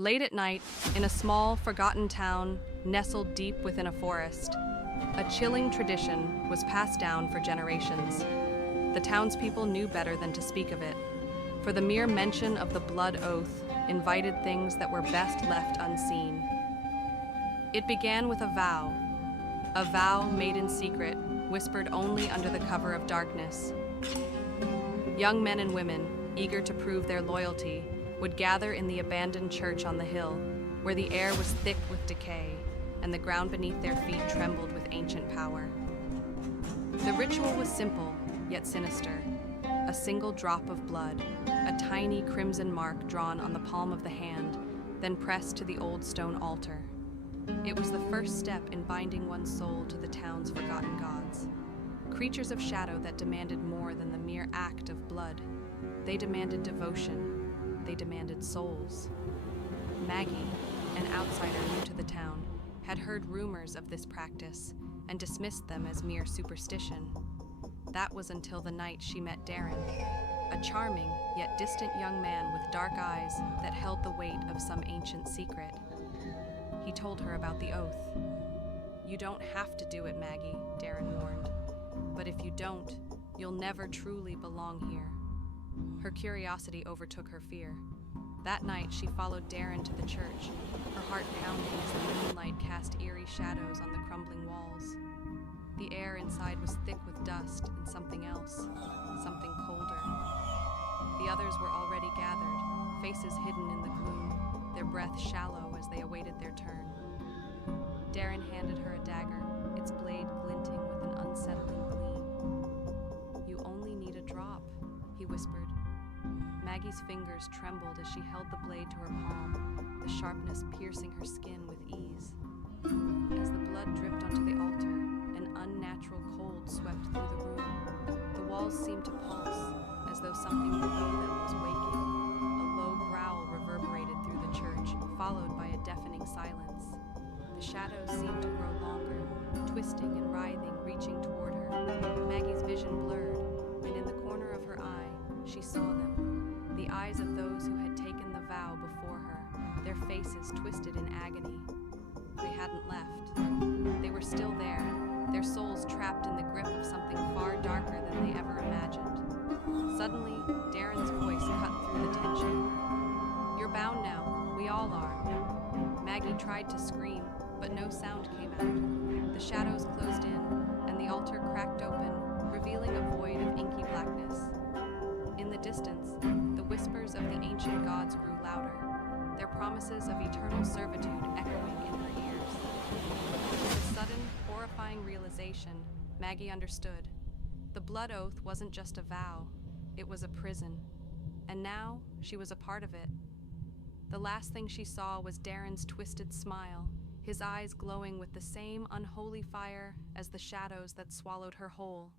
Late at night, in a small, forgotten town nestled deep within a forest, a chilling tradition was passed down for generations. The townspeople knew better than to speak of it, for the mere mention of the blood oath invited things that were best left unseen. It began with a vow made in secret, whispered only under the cover of darkness. Young men and women, eager to prove their loyalty, would gather in the abandoned church on the hill, where the air was thick with decay and the ground beneath their feet trembled with ancient power. The ritual was simple, yet sinister. A single drop of blood, a tiny crimson mark drawn on the palm of the hand, then pressed to the old stone altar. It was the first step in binding one's soul to the town's forgotten gods. Creatures of shadow that demanded more than the mere act of blood. They demanded devotion. They demanded souls. Maggie, an outsider new to the town, had heard rumors of this practice and dismissed them as mere superstition. That was until the night she met Darren, a charming yet distant young man with dark eyes that held the weight of some ancient secret. He told her about the oath. "You don't have to do it, Maggie," Darren warned. "But if you don't, you'll never truly belong here." Her curiosity overtook her fear. That night, she followed Darren to the church, her heart pounding as the moonlight cast eerie shadows on the crumbling walls. The air inside was thick with dust and something else, something colder. The others were already gathered, faces hidden in the gloom, their breath shallow as they awaited their turn. Darren handed her a dagger, its blade glinting with an unsettling gleam. "You only need a drop," he whispered. Maggie's fingers trembled as she held the blade to her palm, the sharpness piercing her skin with ease. As the blood dripped onto the altar, an unnatural cold swept through the room. The walls seemed to pulse, as though something within them was waking. A low growl reverberated through the church, followed by a deafening silence. The shadows seemed to grow longer, twisting and writhing, reaching toward her. Maggie's vision blurred, and in the corner of her eye, she saw them. The eyes of those who had taken the vow before her, their faces twisted in agony. They hadn't left. They were still there, their souls trapped in the grip of something far darker than they ever imagined. Suddenly, Darren's voice cut through the tension. "You're bound now. We all are." Maggie tried to scream, but no sound came out. The shadows closed in, and the altar cracked open, revealing a void of inky blackness. In the distance, the whispers of the ancient gods grew louder, their promises of eternal servitude echoing in her ears. With a sudden, horrifying realization, Maggie understood. The blood oath wasn't just a vow, it was a prison. And now, she was a part of it. The last thing she saw was Darren's twisted smile, his eyes glowing with the same unholy fire as the shadows that swallowed her whole.